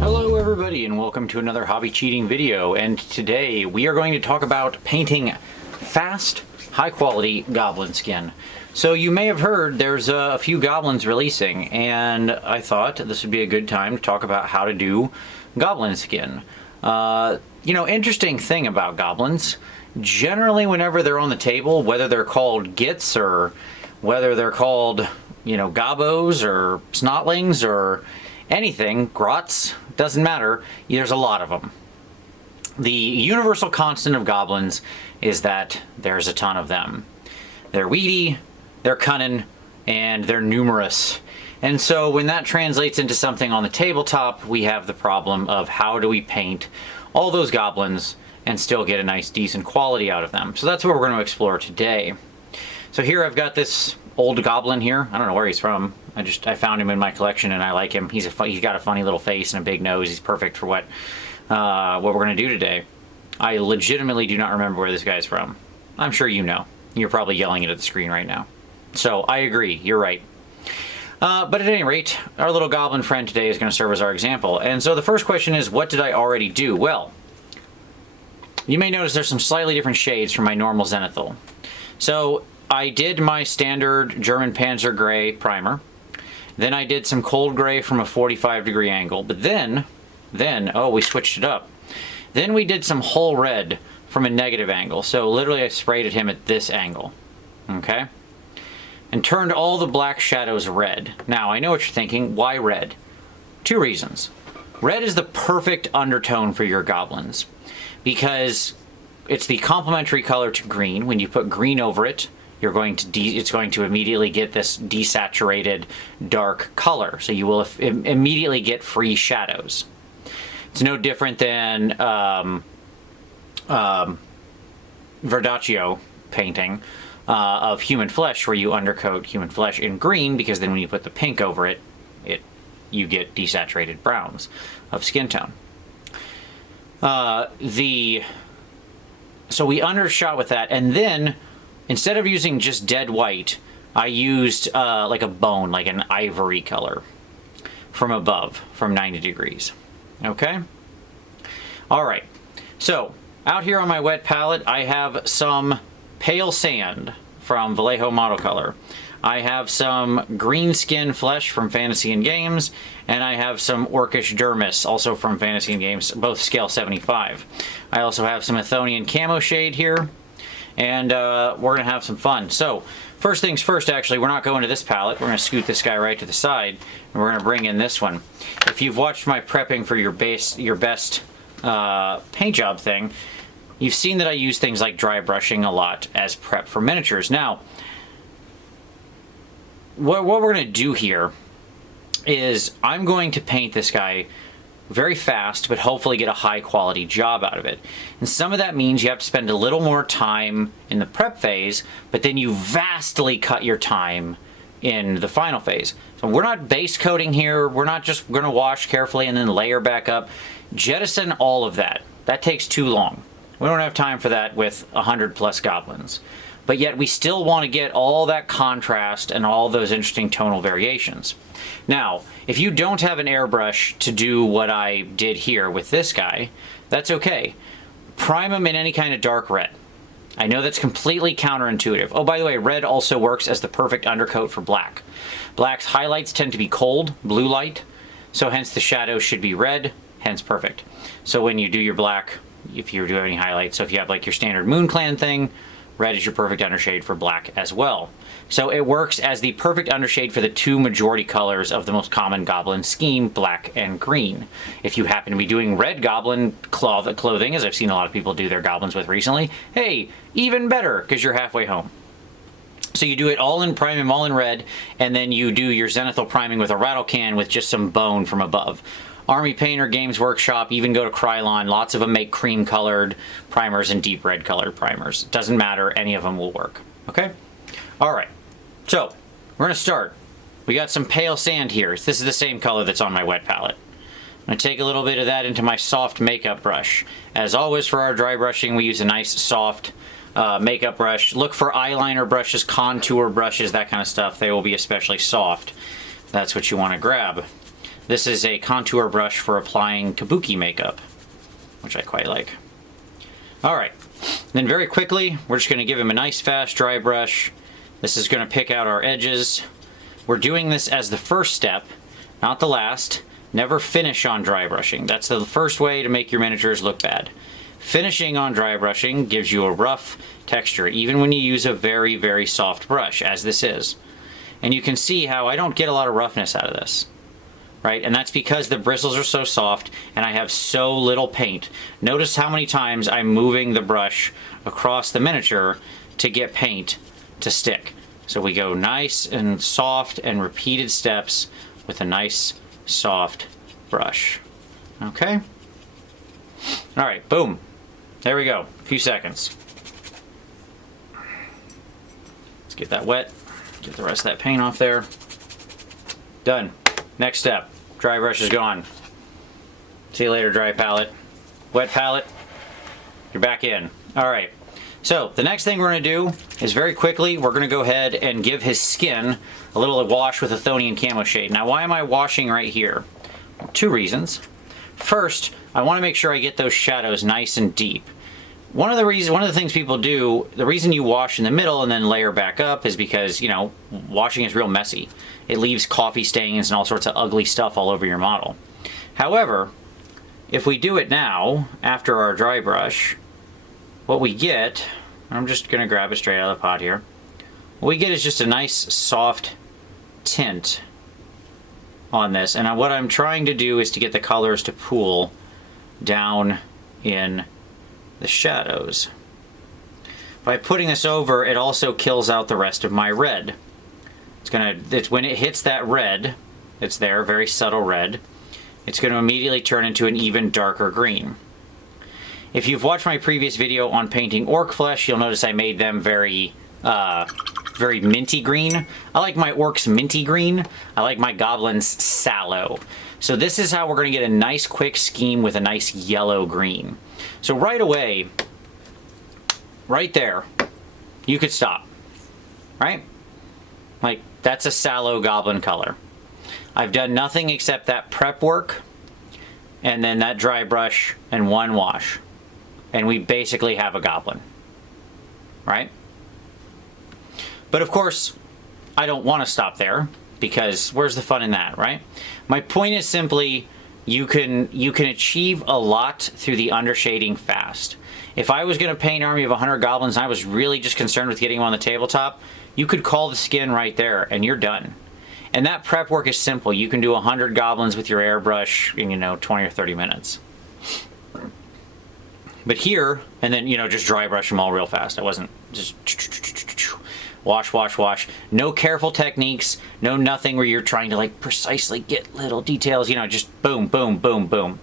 Hello everybody and welcome to another hobby cheating video, and today we are going to talk about painting fast, high quality goblin skin. So you may have heard there's a few goblins releasing, and I thought this would be a good time to talk about how to do goblin skin. You know, interesting thing about goblins, generally whenever they're on the table, whether they're called gits or whether they're called, you know, gobos or snotlings or anything, grots, doesn't matter, there's a lot of them. The universal constant of goblins is that there's a ton of them. They're weedy, they're cunning, and they're numerous. And so when that translates into something on the tabletop, we have the problem of how do we paint all those goblins and still get a nice decent quality out of them. So that's what we're going to explore today. So here I've got this old goblin here. I don't know where he's from. I found him in my collection and I like him. He's got a funny little face and a big nose. He's perfect for what we're going to do today. I legitimately do not remember where this guy's from. I'm sure you know. You're probably yelling it at the screen right now. So I agree, you're right. But at any rate, our little goblin friend today is going to serve as our example. And so the first question is, what did I already do? Well, you may notice there's some slightly different shades from my normal zenithal. So I did my standard German Panzer Gray primer. Then I did some cold gray from a 45-degree angle. But then, oh, we switched it up. Then we did some whole red from a negative angle. So literally I sprayed at him at this angle. Okay? And turned all the black shadows red. Now, I know what you're thinking. Why red? Two reasons. Red is the perfect undertone for your goblins because it's the complementary color to green. When you put green over it, it's going to immediately get this desaturated dark color. So you will immediately get free shadows. It's no different than Verdaccio painting of human flesh, where you undercoat human flesh in green, because then when you put the pink over it, you get desaturated browns of skin tone. So we undershot with that, and then instead of using just dead white, I used like a bone, like an ivory color from above, from 90 degrees. Okay? All right. So out here on my wet palette, I have some pale sand from Vallejo Model Color. I have some green skin flesh from Fantasy and Games, and I have some Orcish Dermis, also from Fantasy and Games, both scale 75. I also have some Athonian camo shade here, and we're going to have some fun. So, first things first, actually, we're not going to this palette. We're going to scoot this guy right to the side, and we're going to bring in this one. If you've watched my prepping for your best paint job thing, you've seen that I use things like dry brushing a lot as prep for miniatures. Now, what we're going to do here is I'm going to paint this guy very fast, but hopefully get a high quality job out of it. And some of that means you have to spend a little more time in the prep phase, but then you vastly cut your time in the final phase. So we're not base coating here. We're not just going to wash carefully and then layer back up. Jettison all of that. That takes too long. We don't have time for that with 100+ goblins. But yet we still want to get all that contrast and all those interesting tonal variations. Now, if you don't have an airbrush to do what I did here with this guy, that's okay. Prime them in any kind of dark red. I know that's completely counterintuitive. Oh, by the way, red also works as the perfect undercoat for black. Black's highlights tend to be cold, blue light, so hence the shadows should be red, hence perfect. So when you do your black, if you do any highlights, so if you have like your standard Moon Clan thing, red is your perfect undershade for black as well. So it works as the perfect undershade for the two majority colors of the most common goblin scheme, black and green. If you happen to be doing red goblin clothing, as I've seen a lot of people do their goblins with recently, hey, even better, because you're halfway home. So you do it all in prime them all in red, and then you do your zenithal priming with a rattle can with just some bone from above. Army Painter, Games Workshop, even go to Krylon. Lots of them make cream colored primers and deep red colored primers. Doesn't matter, any of them will work. Okay? All right. So, we're going to start. We got some pale sand here. This is the same color that's on my wet palette. I'm going to take a little bit of that into my soft makeup brush. As always for our dry brushing, we use a nice soft makeup brush. Look for eyeliner brushes, contour brushes, that kind of stuff. They will be especially soft. That's what you want to grab. This is a contour brush for applying kabuki makeup, which I quite like. Alright, then very quickly, we're just going to give him a nice fast dry brush. This is going to pick out our edges. We're doing this as the first step, not the last. Never finish on dry brushing. That's the first way to make your miniatures look bad. Finishing on dry brushing gives you a rough texture, even when you use a very, very soft brush, as this is. And you can see how I don't get a lot of roughness out of this, right? And that's because the bristles are so soft and I have so little paint. Notice how many times I'm moving the brush across the miniature to get paint to stick. So we go nice and soft and repeated steps with a nice soft brush. Okay? All right, boom. There we go. A few seconds. Let's get that wet. Get the rest of that paint off there. Done. Next step. Dry brush is gone. See you later, dry palette. Wet palette, you're back in. All right. So the next thing we're going to do is very quickly, we're going to go ahead and give his skin a little wash with Athonian Camo Shade. Now, why am I washing right here? Two reasons. First, I want to make sure I get those shadows nice and deep. One of the things people do, the reason you wash in the middle and then layer back up is because, you know, washing is real messy. It leaves coffee stains and all sorts of ugly stuff all over your model. However, if we do it now, after our dry brush, what we get, I'm just going to grab it straight out of the pot here. What we get is just a nice soft tint on this. And what I'm trying to do is to get the colors to pool down in the shadows. By putting this over, it also kills out the rest of my red. It's when it hits that red, it's there, very subtle red, it's going to immediately turn into an even darker green. If you've watched my previous video on painting orc flesh, you'll notice I made them very minty green. I like my orcs minty green. I like my goblins sallow. So this is how we're going to get a nice quick scheme with a nice yellow green. So right away, right there, you could stop, right? Like, that's a sallow goblin color. I've done nothing except that prep work, and then that dry brush and one wash. And we basically have a goblin, right? But of course, I don't want to stop there, because where's the fun in that, right? My point is simply, you can achieve a lot through the undershading fast. If I was going to paint an army of 100 goblins and I was really just concerned with getting them on the tabletop, you could call the skin right there and you're done. And that prep work is simple. You can do 100 goblins with your airbrush in, you know, 20 or 30 minutes. But here, and then, you know, just dry brush them all real fast. I wasn't just wash, wash, wash. No careful techniques, no nothing where you're trying to like precisely get little details, you know, just boom, boom, boom, boom.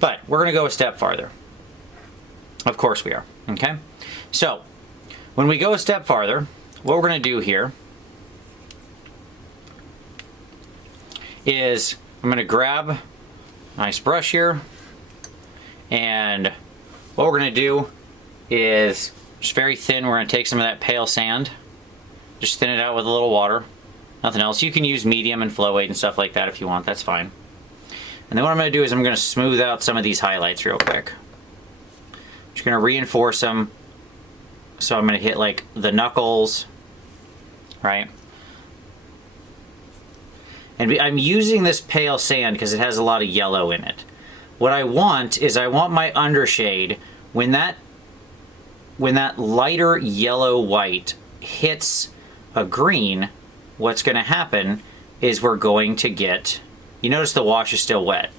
But we're going to go a step farther. Of course we are, okay? So, when we go a step farther, what we're going to do here is I'm going to grab a nice brush here, and what we're going to do is just very thin, we're going to take some of that pale sand, just thin it out with a little water, nothing else. You can use medium and flow weight and stuff like that if you want, that's fine. And then what I'm going to do is I'm going to smooth out some of these highlights real quick. Just going to reinforce them. So I'm going to hit like the knuckles, right? And I'm using this pale sand because it has a lot of yellow in it. What I want is I want my undershade, when that lighter yellow white hits a green, what's going to happen is we're going to get, you notice the wash is still wet.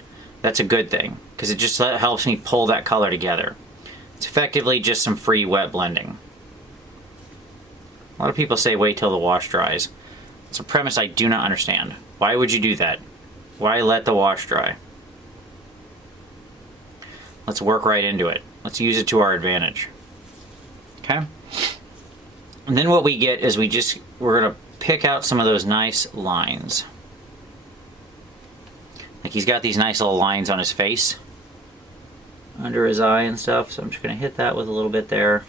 That's a good thing because it just helps me pull that color together. It's effectively just some free wet blending. A lot of people say wait till the wash dries. It's a premise I do not understand. Why would you do that? Why let the wash dry? Let's work right into it. Let's use it to our advantage. Okay? And then what we get is we're going to pick out some of those nice lines. Like he's got these nice little lines on his face, under his eye and stuff, so I'm just going to hit that with a little bit there.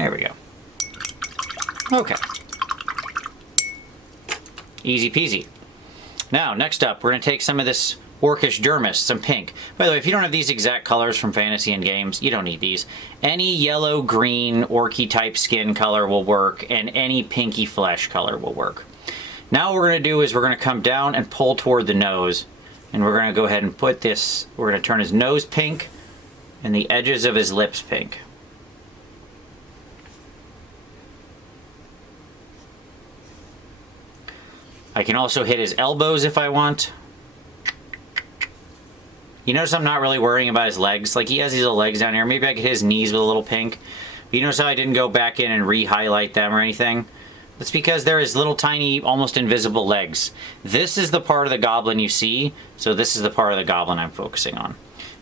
There we go. Okay. Easy peasy. Now, next up, we're going to take some of this Orcish Dermis, some pink. By the way, if you don't have these exact colors from Fantasy and Games, you don't need these. Any yellow, green, orky type skin color will work, and any pinky flesh color will work. Now what we're going to do is we're going to come down and pull toward the nose, and we're going to go ahead and put this, we're going to turn his nose pink, and the edges of his lips pink. I can also hit his elbows if I want. You notice I'm not really worrying about his legs. Like, he has these little legs down here. Maybe I could hit his knees with a little pink. But you notice how I didn't go back in and re-highlight them or anything? That's because they're his little tiny, almost invisible legs. This is the part of the goblin you see, so this is the part of the goblin I'm focusing on.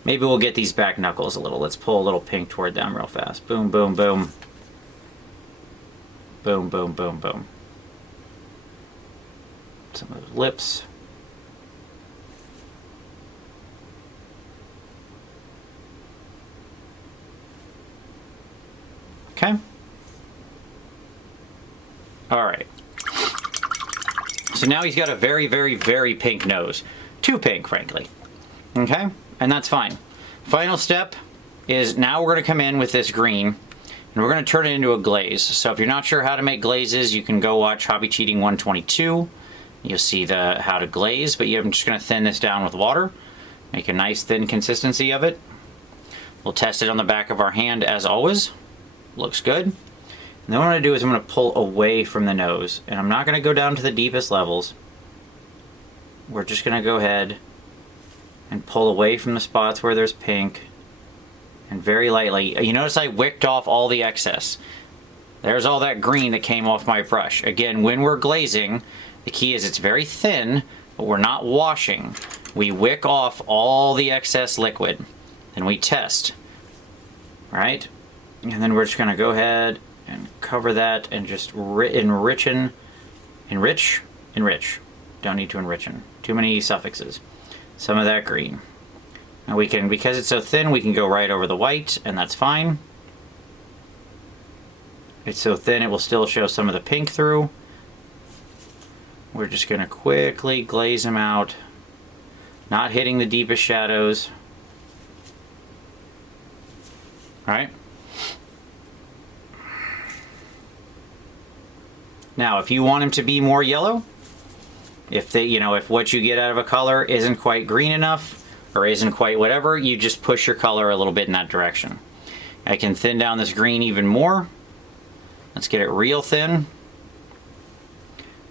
Maybe we'll get these back knuckles a little. Let's pull a little pink toward them real fast. Boom, boom, boom. Boom, boom, boom, boom. Some of those lips. Okay. All right. So now he's got a very, very, very pink nose. Too pink, frankly. Okay? And that's fine. Final step is now we're going to come in with this green, and we're going to turn it into a glaze. So if you're not sure how to make glazes, you can go watch Hobby Cheating 122. You'll see the how to glaze, but I'm just going to thin this down with water. Make a nice thin consistency of it. We'll test it on the back of our hand as always. Looks good. And then what I'm going to do is I'm going to pull away from the nose. And I'm not going to go down to the deepest levels. We're just going to go ahead and pull away from the spots where there's pink. And very lightly. You notice I wicked off all the excess. There's all that green that came off my brush. Again, when we're glazing, the key is it's very thin, but we're not washing. We wick off all the excess liquid. Then we test. Right? And then we're just going to go ahead and cover that and just enrich. Don't need to enrichen. Too many suffixes. Some of that green. And we can, because it's so thin, we can go right over the white, and that's fine. It's so thin it will still show some of the pink through. We're just going to quickly glaze them out. Not hitting the deepest shadows. Alright? Now, if you want him to be more yellow, if what you get out of a color isn't quite green enough, or isn't quite whatever, you just push your color a little bit in that direction. I can thin down this green even more. Let's get it real thin. And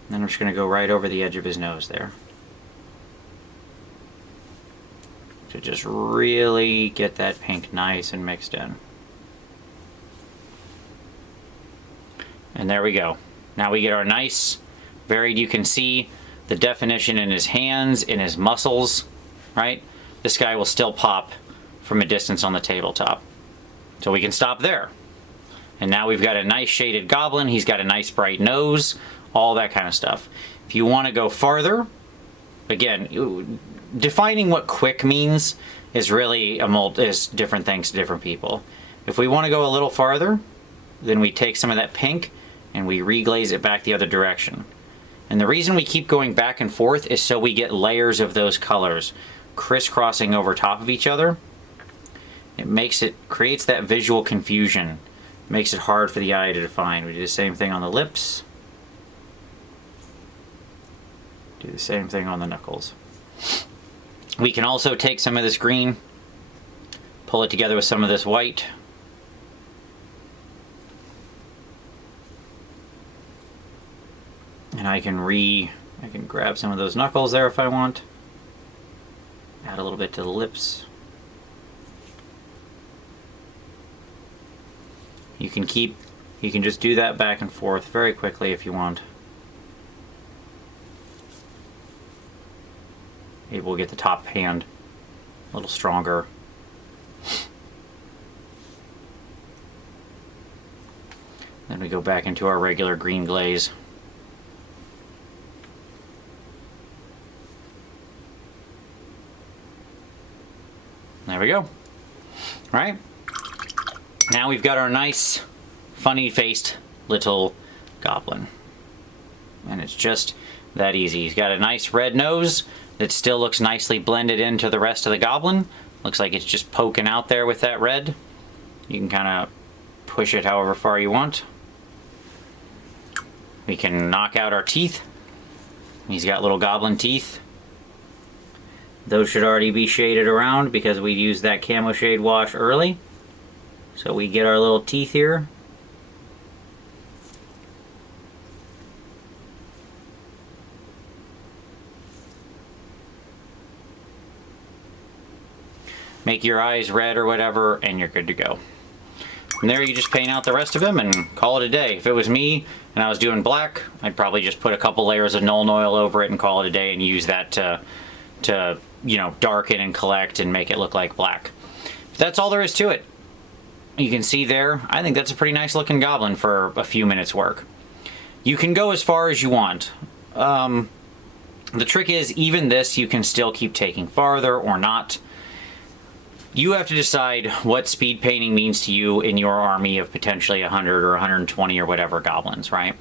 then I'm just going to go right over the edge of his nose there. To just really get that pink nice and mixed in. And there we go. Now we get our nice, varied, you can see the definition in his hands, in his muscles, right? This guy will still pop from a distance on the tabletop. So we can stop there. And now we've got a nice shaded goblin, he's got a nice bright nose, all that kind of stuff. If you want to go farther, again, defining what quick means is really is different things to different people. If we want to go a little farther, then we take some of that pink and we reglaze it back the other direction. And the reason we keep going back and forth is so we get layers of those colors crisscrossing over top of each other. Creates that visual confusion. It makes it hard for the eye to define. We do the same thing on the lips. Do the same thing on the knuckles. We can also take some of this green, pull it together with some of this white. And I can grab some of those knuckles there if I want. Add a little bit to the lips. You can just do that back and forth very quickly if you want. Maybe we'll get the top hand a little stronger. Then we go back into our regular green glaze. There we go. All right. Now we've got our nice funny-faced little goblin. And it's just that easy. He's got a nice red nose that still looks nicely blended into the rest of the goblin. Looks like it's just poking out there with that red. You can kind of push it however far you want. We can knock out our teeth. He's got little goblin teeth. Those should already be shaded around because we used that camo shade wash early. So we get our little teeth here. Make your eyes red or whatever, and you're good to go. From there, you just paint out the rest of him and call it a day. If it was me and I was doing black, I'd probably just put a couple layers of Nuln Oil over it and call it a day and use that to you know, darken and collect and make it look like black. That's all there is to it. You can see there, I think that's a pretty nice looking goblin for a few minutes work. You can go as far as you want. The trick is, even this you can still keep taking farther or not. You have to decide what speed painting means to you in your army of potentially 100 or 120 or whatever goblins, right?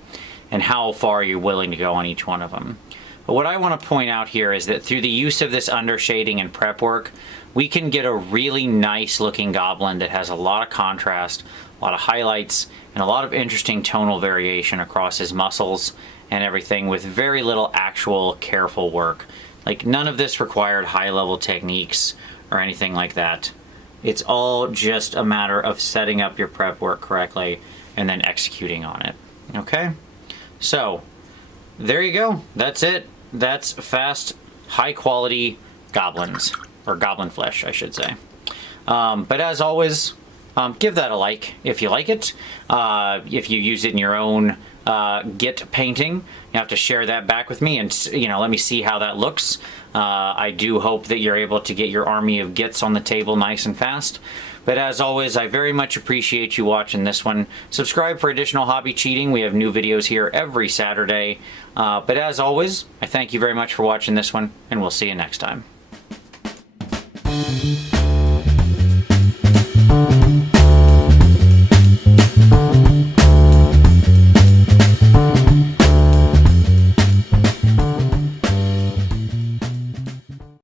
And how far you're willing to go on each one of them. But what I want to point out here is that through the use of this undershading and prep work, we can get a really nice looking goblin that has a lot of contrast, a lot of highlights, and a lot of interesting tonal variation across his muscles and everything with very little actual careful work. Like, none of this required high-level techniques or anything like that. It's all just a matter of setting up your prep work correctly and then executing on it. Okay? So, there you go. That's it. That's fast, high-quality goblins. Or goblin flesh, I should say. But as always, give that a like if you like it. If you use it in your own git painting, you have to share that back with me and, you know, let me see how that looks. I do hope that you're able to get your army of gits on the table nice and fast. But as always, I very much appreciate you watching this one. Subscribe for additional hobby cheating. We have new videos here every Saturday. But as always, I thank you very much for watching this one, and we'll see you next time.